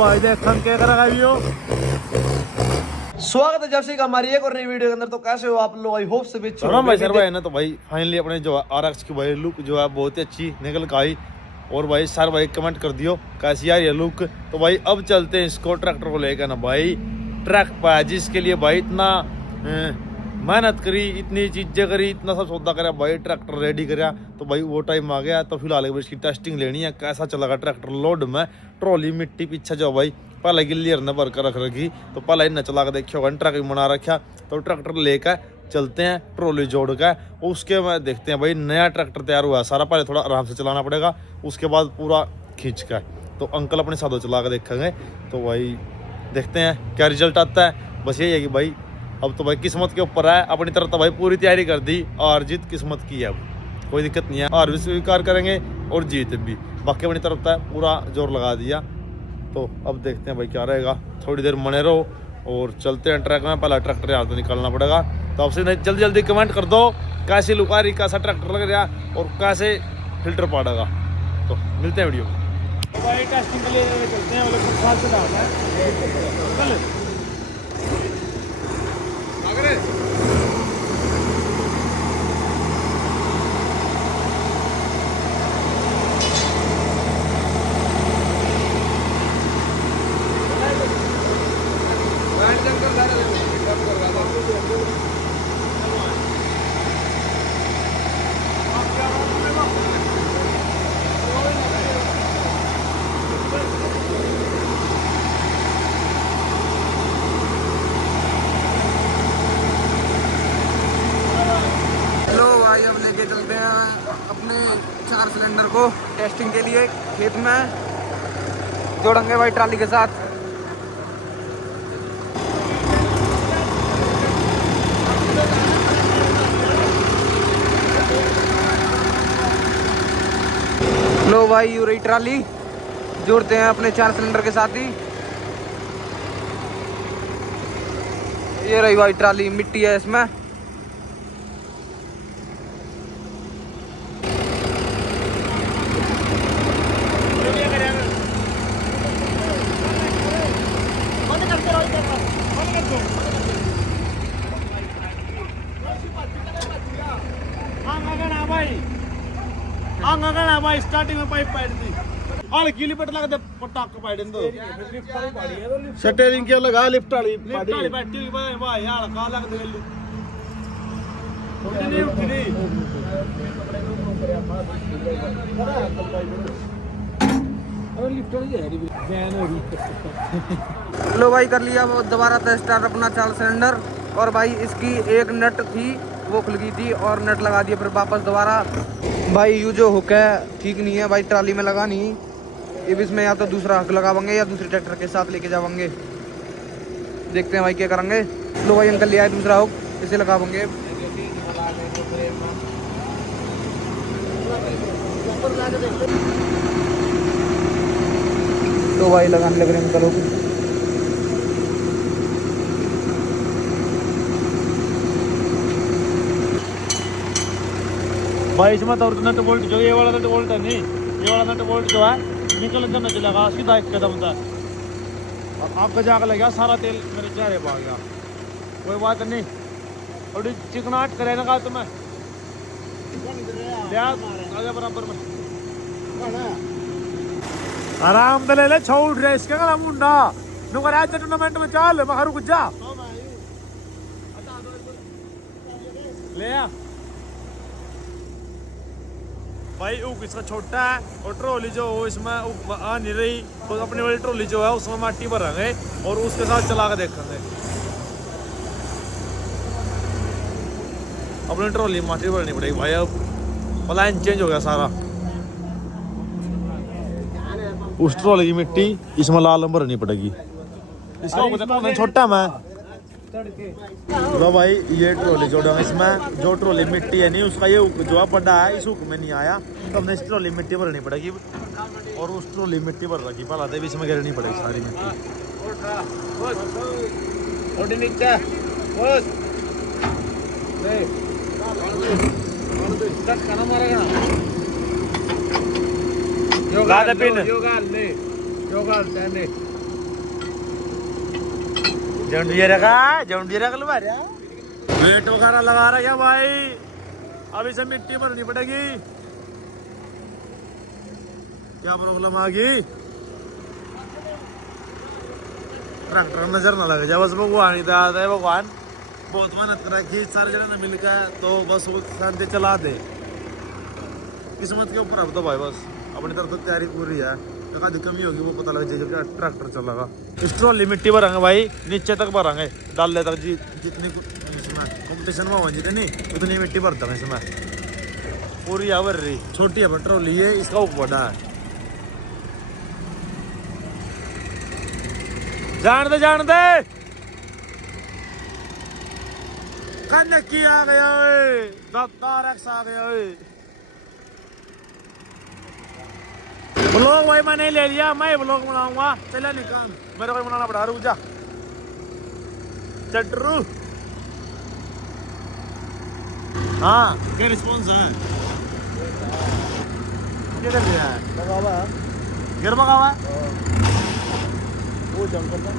भाई देखन के कराइयो। स्वागत है जब से हमारी एक और नई वीडियो के अंदर। तो कैसे हो आप लोग? आई होप से भी भाई सर भाई ना तो भाई फाइनली अपने जो RX की भाई लुक जो है बहुत ही अच्छी निकल के आई। और भाई सर भाई कमेंट कर दियो कैसी यार ये लुक। तो भाई अब चलते हैं इसको ट्रैक्टर को लेकर ना भाई ट्रैक पाया जिसके लिए भाई इतना मेहनत करी, इतनी चीजें करी, इतना सब सौदा करा भाई, ट्रैक्टर रेडी करा। तो भाई वो टाइम आ गया। तो फिलहाल इसकी टेस्टिंग लेनी है कैसा चलेगा ट्रैक्टर। लोड में ट्रॉली मिट्टी पीछे जो भाई पहले गिल्लियर ने भर कर रख रखी, तो पहले इन्हें चला के देखियो ट्रक बना रखा। तो ट्रैक्टर लेकर चलते हैं ट्रॉली जोड़ कर, उसके बाद देखते हैं भाई नया ट्रैक्टर तैयार हुआ है सारा। पहले थोड़ा आराम से चलाना पड़ेगा, उसके बाद पूरा खींच कर तो अंकल अपने साधो चला कर देखेंगे। तो भाई देखते हैं क्या रिजल्ट आता है। बस यही है कि भाई अब तो भाई किस्मत के ऊपर है। अपनी तरफ तो भाई पूरी तैयारी कर दी, और जीत किस्मत की है, अब कोई दिक्कत नहीं है। और भी स्वीकार करेंगे और जीत भी, बाकी अपनी तरफ तो पूरा जोर लगा दिया। तो अब देखते हैं भाई क्या रहेगा। थोड़ी देर बने रहो और चलते हैं ट्रैक में। पहला ट्रैक्टर यहाँ तो निकालना पड़ेगा। तो आपसे जल्दी जल्दी कमेंट कर दो कैसी लुक आ रही, कैसा ट्रैक्टर लग रहा और कैसे फिल्टर पड़ेगा। तो मिलते हैं वीडियो में। तो भाई टेस्टिंग के लिए चलते हैं। अब लेके चलते हैं अपने 4 सिलेंडर को टेस्टिंग के लिए खेत में जोड़ेंगे भाई ट्राली के साथ। लो भाई यू रही ट्राली, जोड़ते हैं अपने 4 सिलेंडर के साथ ही। ये रही भाई ट्राली, मिट्टी है इसमें। भाई स्टार्टिंग में पाइप पाइड दी और कीली पट लगा दे पटाक पाइड दो स्टीयरिंग क्या लगा लिफ्ट वाली बैठी भाई यार का लग दे नहीं उठी नहीं। लो भाई कर लिया वो दोबारा से स्टार्ट अपना 4 सिलेंडर। और भाई इसकी एक नट थी वो खुल गई थी और नट लगा दिया फिर वापस दोबारा। भाई यू जो हुक है ठीक नहीं है भाई, ट्राली में लगा नहीं। अब इसमें या तो दूसरा हुक लगावांगे या दूसरे ट्रैक्टर के साथ लेके जावांगे। देखते हैं भाई क्या करेंगे। लो भाई अंकल ले आए दूसरा हुक, इसे लगावांगे। तो भाई लगाने लग रहे हैं अंकल हुक। भाई इसमें तो नट बोल्ट जो ये वाला नट बोल्ट है नहीं, ये वाला नट बोल्ट जो है निकल के न चलेगा सीधा एक कदम था और आगे जाकर लग गया सारा तेल मेरे चेहरे पर आ गया। कोई बात नहीं, थोड़ी चिकनाहट करे ना तुम्हें आगे बराबर में आराम से ले ले छोड़ रहे इसके का मुंडा नुकर आज टूर्नामेंट में चल मैं रुक जा ले आ। भाई ऊक इसका छोटा है और ट्रॉली जो हो इसमें आ नहीं रही, तो अपनी वाली ट्रॉली जो है उसमें माटी भरेंगे और उसके साथ चला के देखेंगे। अपनी ट्रॉली माटी भरनी पड़ेगी भाई। अब प्लान चेंज हो गया सारा। उस ट्रॉली की मिट्टी इसमें लाल भरनी पड़ेगी। इसका छोटा मैं तो भाई ये ट्रॉली जोड़ा इसमें जो ट्रॉली मिट्टी है नहीं उसका ये जो है बड़ा है, इस हुक में नहीं आया तो हमने इस ट्रॉली मिट्टी भरनी पड़ेगी और उस ट्रॉली मिट्टी भर रखी पहला भी इसमें गिरनी पड़ेगी सारी जंडियर का लगा रहा वेट वगैरह लगा रहा है भाई। अब इसे मिट्टी भरनी पड़ेगी। क्या प्रॉब्लम आ गई? ट्रैक्टर नजर ना लग जाए बस। भगवान ही आता है, भगवान बहुत मेहनत करा खींच सारे जने मिलकर तो बस वो शांति चला दे। किस्मत के ऊपर अब तो भाई बस अपनी तरफ तो तैयारी पूरी है। कभी कमी होगी वो पता लग जाएगा। ट्रैक्टर चलेगा। इस ट्रॉली मिट्टी भरेंगे भाई, नीचे तक भरेंगे, डाले तक जितनी इसमें कंपटीशन में हो जितनी उतनी मिट्टी भरता है इसमें। पूरी है भर रही, छोटी है ट्रॉली है, इसका ऊपर बड़ा है। जान दे कन्नकी आ गया ओए, दातारक्स आ गया ओए। ब्लॉग भाई मैंने ले लिया, मैं ब्लॉग बनाऊंगा। चला निकाल, मेरे को बनाना पड़ा। रुक जा चटरू। हाँ क्या रिस्पॉन्स है? क्या कर दिया है? गिर भगा हुआ वो जंगल का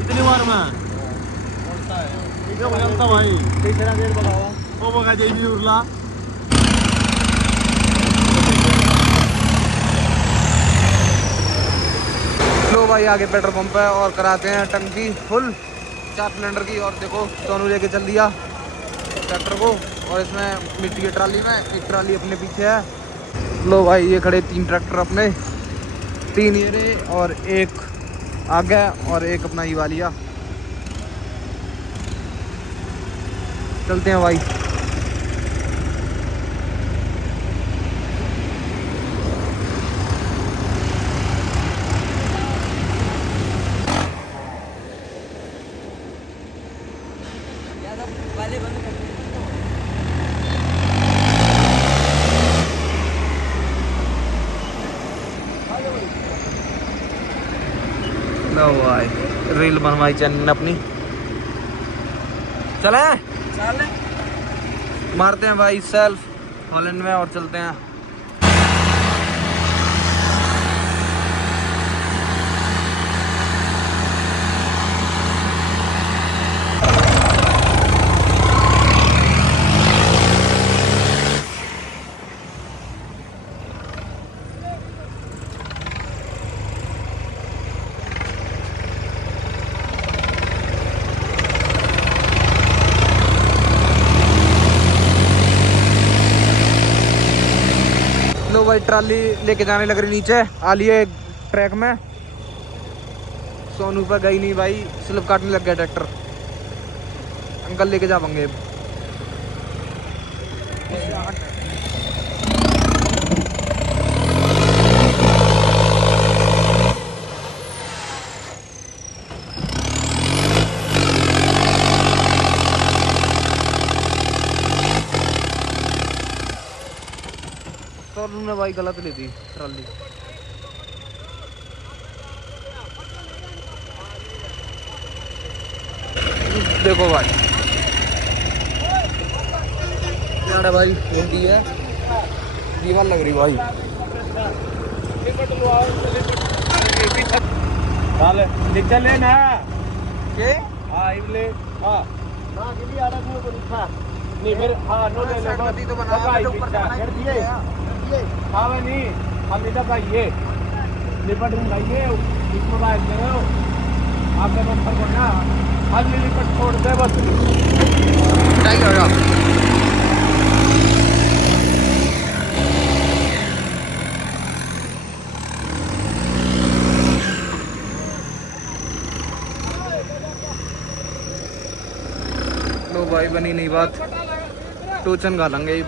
इतनी बार में कौन सा है? ठीक है भगा भाई, तीसरा गेट भगा हुआ वो भगा जाएगी उरला। लो भाई आगे पेट्रोल पंप है और कराते हैं टंकी फुल 4 सिलेंडर की। और देखो सोनू लेके चल दिया ट्रैक्टर को, और इसमें मिट्टी की ट्राली में एक ट्राली अपने पीछे है। लो भाई ये खड़े 3 ट्रैक्टर अपने, 3 ये रे और एक आगे और एक अपना ये वालिया। चलते हैं भाई। लो भाई रील बनवाई चैनल ने अपनी। चले मारते हैं भाई सेल्फ हॉलैंड में और चलते हैं। लो भाई ट्राली लेके जाने लग रही नीचे आ लिए ट्रैक में। सोनू पर गई नहीं भाई, स्लिप काटने लग गया ट्रैक्टर। अंकल लेके जाएंगे। सोनू ने भाई गलत ली थी ट्राली। देखो भाई क्या भाई हिंदी है, दीवार लग रही भाई। चले ना के ले हाँ ना गिली आ रहा है लिखा नहीं फिर हाँ नो ले ले तो बना दिए। हाँ भाई नहीं हम इधर का ये लिपट रूम का ये इसमें बाहर करो आपने बस फर्क ना आज लिपट छोड़ दे बस। क्या करेगा? लो भाई बनी नहीं बात, टोचन घालेंगे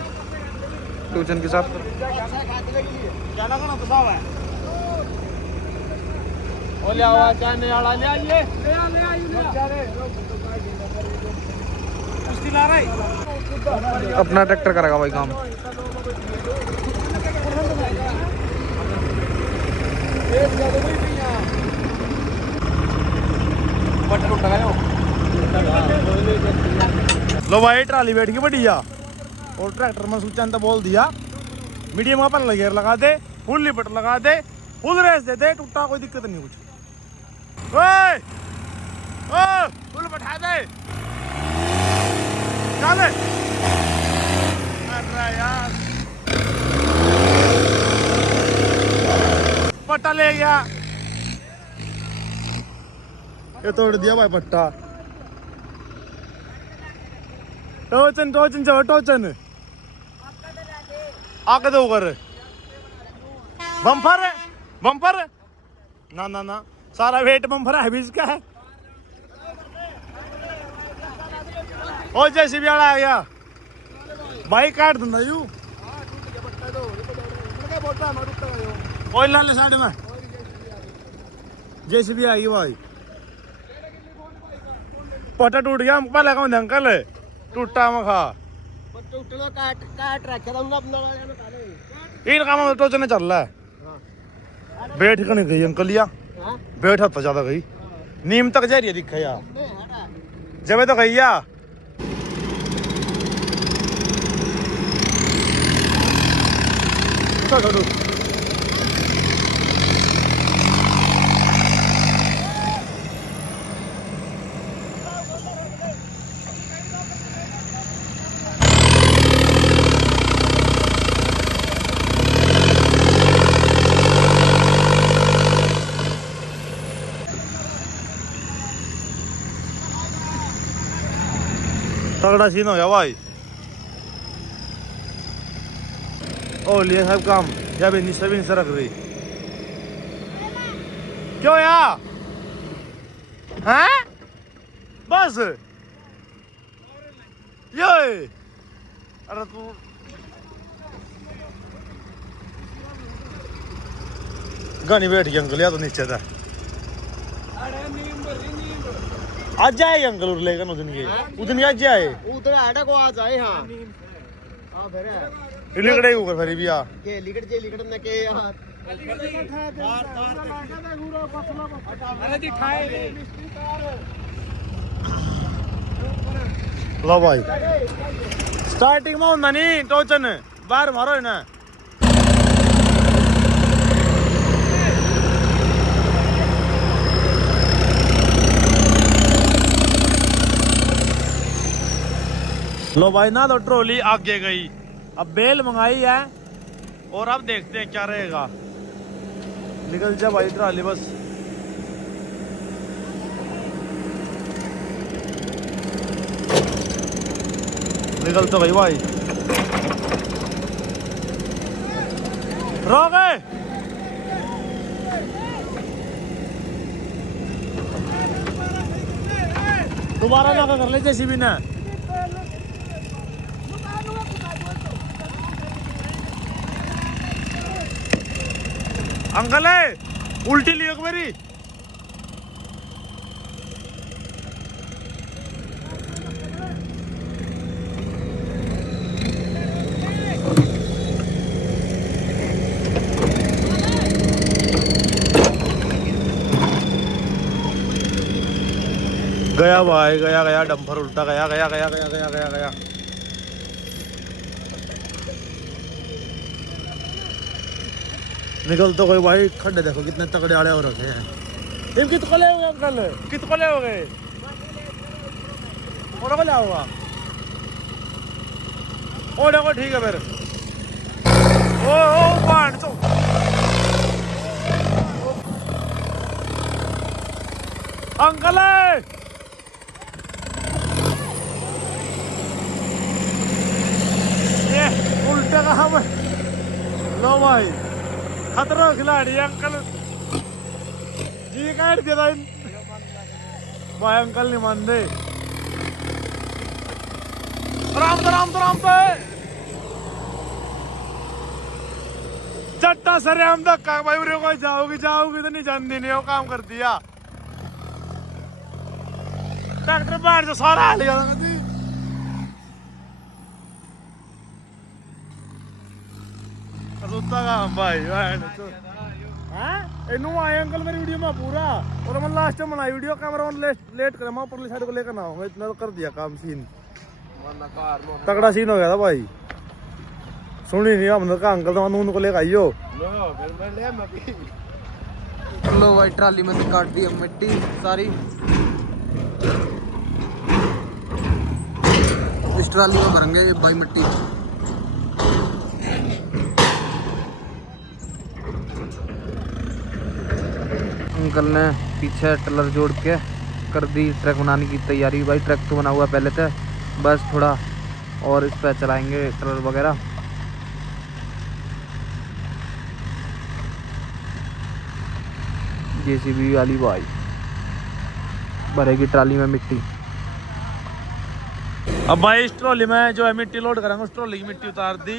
टोचन के साथ। अपना ट्रैक्टर करेगा भाई काम। लो भाई ट्राली बैठ गई बढ़िया और ट्रैक्टर में सूचा तो बोल दिया मीडियम का पल गेयर लगा दे, फुल लिपट लगा दे, फुल रेस दे दे, टूटा कोई दिक्कत नहीं कुछ। ओए फुल बैठा दे चल। अरे यार पट्टा ले गया, ये तोड़ दिया भाई पट्टा। टोचन टोचन जाओ टोचन आके दो कर बम्पर बम्पर ना ना ना सारा वेट बम्पर है भी इसका है। ओ जैसे भी आ गया भाई काट दूंगा यू कोई लाल साइड में जैसे भी आएगी भाई। पट्टा टूट गया पहले कौन अंकल टूटा मखा इन काम में टोचने चल रहा है। बैठ कर नहीं गई अंकल या बैठ हद ज्यादा गई नीम तक जा रही है दिखा यार जब तो गई या तगड़ा सीन हो गया भाई। ओ लिए सब काम जब सब इनसे रख रही क्यों यार हैं बस ये अरे तू गानी बैठ गई अंकल या तो नीचे था आज जाए अंकल उठ लेकर उदन आज जाए उधर आड़ा को आज आए हाँ हाँ फिर लिकड़े ऊपर फिर भी आ के लिकड़ जे लिकड़ न के यार अरे दिखाए लो भाई स्टार्टिंग में होंदा नहीं टोचन बाहर मारो है ना लो भाई ना तो ट्रॉली आगे गई अब बेल मंगाई है और अब देखते हैं क्या रहेगा। निकल जा भाई ट्रॉली बस निकल तो गई भाई रो गए दोबारा ना कर ले जैसी भी ना अंकल है उल्टी लियो मेरी गया भाई गया गया डंपर उल्टा गया गया गया गया गया गया गया निकल तो गए भाई खड्डे देखो कितने तगड़े आड़े हो रखे हैं। इन कितने ले होगे अंकल कितने ले हो गए और को होगा ओ देखो ठीक है फिर ओ पान चो अंकल ये उल्टे कहाँ में लो भाई खतरा खिलाड़ी अंकल जी काट दिया था भाई अंकल नहीं मान दे आराम पे चट्टा सरे हम धक्का भाई उरे को जाओगी तो नहीं जानती नहीं वो काम कर दिया ट्रैक्टर बैठ से सारा हाल गया भाई इनू आए अंकल मेरी वीडियो में पूरा और मैं लास्ट में बनाई वीडियो कैमरा ऑन लेट कर मैं ऊपर साइड को लेकर ना आऊंगा इतना तो कर दिया काम सीन तगड़ा सीन हो गया था भाई सुनी नहीं हम का अंकल तो नून को लेकर आइयो लो भाई ट्राली में से काट दी मिट्टी सारी इस ट्राली में भरेंगे ये भाई मिट्टी। अंकल ने पीछे टेलर जोड़ के कर दी ट्रक बनाने की तैयारी। भाई ट्रक तो बना हुआ पहले से, बस थोड़ा और इस पर चलाएंगे टेलर वगैरह। जेसीबी वाली भाई भरेगी ट्राली में मिट्टी। अब भाई इस ट्रॉली में जो है मिट्टी लोड करेंगे, उस ट्रॉली की मिट्टी उतार दी,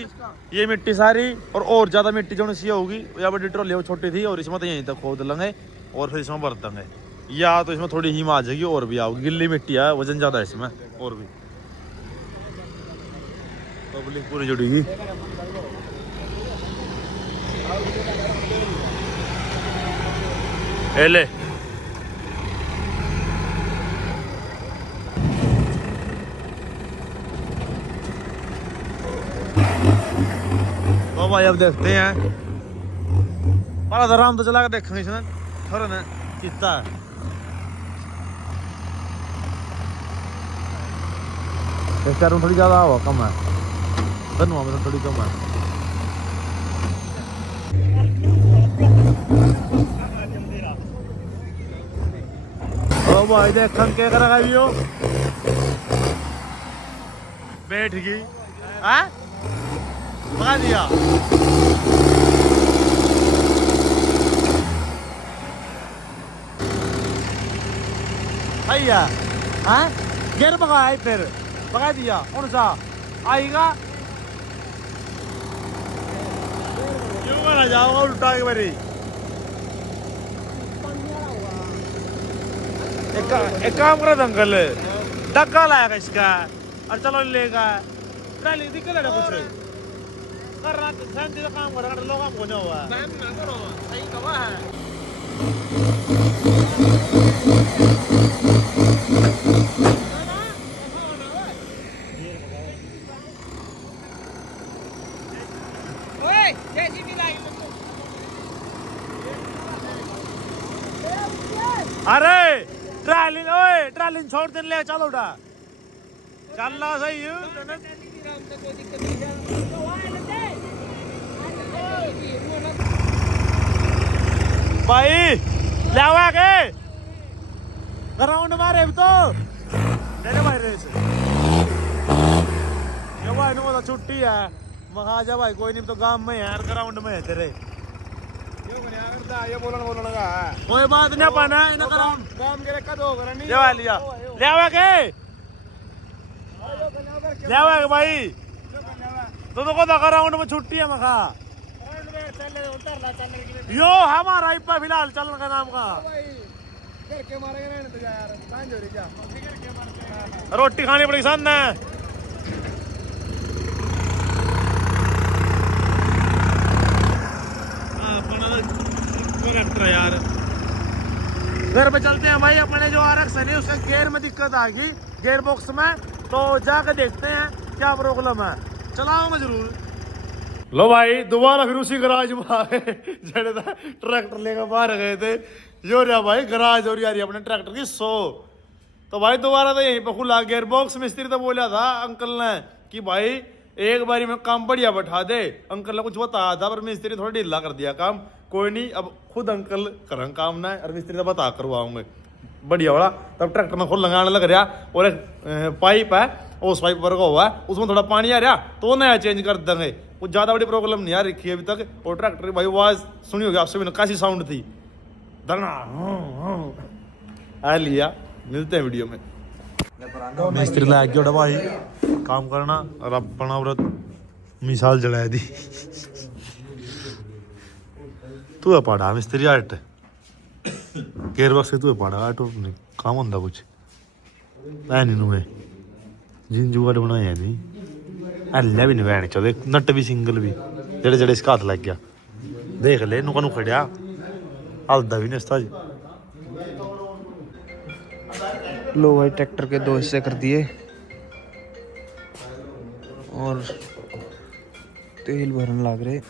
ये मिट्टी सारी और ज्यादा मिट्टी जो सी होगी। या बड़ी ट्रॉली वो छोटी थी और इसमें तो यहीं तक खोद लेंगे और फिर इसमें भर देंगे, या तो इसमें थोड़ी हिम आ जाएगी और भी आओगी। गिल्ली मिट्टी है, वजन ज्यादा है इसमें और भी। पब्लिक पूरी जुड़ेगी। ले तो भाई अब देखते हैं, आराम तो चला के देखेंगे इसमें थोड़ा ना कितना है। थोड़ी ज्यादा हवा कम है, धनवा में थोड़ी कम है। ओ भाई देख क्या करेगा भी हो, बैठ गई हाँ भगा दिया। भैया हाँ गेर भगाया फिर भगा दिया, कौन सा आएगा क्यों ना जाओगा उल्टा के बारी। एक काम करो अंकल, डक्का लाएगा इसका और चलो लेगा ट्राली दिक्कत है कुछ कर रहा शांति से काम कर रहा लोग हमको नहीं हुआ सही कवा है। अरे ट्राली छोड़ देने ले चलो उठा चलना सही है। भाई लावा के ग्राउंड मारे तो तेरे भाई रेस ये भाई नो तो छुट्टी है महा जा भाई कोई नहीं तो गांव में यार ग्राउंड में है तेरे ये बोलना का कोई बात नहीं पाना इन काम के कद हो गया नहीं ले लिया लावा के भाई तो को ग्राउंड में छुट्टी है मखा यो हमारा इप्पा फिलहाल चलन का नाम का रोटी खानी पड़ी सन यार। घर पे चलते हैं भाई, अपने जो आरक्षण है उसका गेयर में दिक्कत आ गई, गेयर बॉक्स में, तो जाकर देखते हैं क्या प्रॉब्लम है, चलाऊंगा जरूर। लो भाई दोबारा फिर उसी गराज में आ गए जड़े ट्रैक्टर लेकर बाहर गए थे। जो रहा भाई गराज और यार अपने ट्रैक्टर की 100 तो भाई दोबारा तो यहीं पे खुला गियर बॉक्स। मिस्त्री तो बोला था अंकल ने कि भाई एक बारी में काम बढ़िया बैठा दे, अंकल ने कुछ बताया था पर मिस्त्री थोड़ा ढीला कर दिया काम। कोई नहीं अब खुद अंकल करें काम ना और मिस्त्री तो बता करवाऊंगे बढ़िया वाला। तब ट्रैक्टर में खुद लगाने लग रहा और एक पाइप है उस पाइप पर हुआ है उसमें थोड़ा पानी आ रहा तो नया चेंज कर देंगे। कुछ ज्यादा बड़ी प्रॉब्लम नहीं आ रखी है अभी तक। और ट्रैक्टर की भाई आवाज सुनी होगी आपसे भी, कैसी साउंड थी धरना आ लिया। मिलते हैं वीडियो में। मिस्त्री लाग गया भाई काम करना और अपना व्रत मिसाल जलाया दी। तू है पढ़ा मिस्त्री आर्ट केयर बॉक्स से तू है पढ़ा आर्ट काम होंदा कुछ ऐ नहीं नुए जिन जुगाड़ बनाया नहीं हल्ले भी नहीं वैन चौदह नट भी सिंगल भी जेड़े जेड़े इसका हाथ लग गया देख ले नुका नु खड़िया हल्दा भी नहीं उसका। लो भाई ट्रैक्टर के 2 हिस्से कर दिए और तेल भरने लग रहे।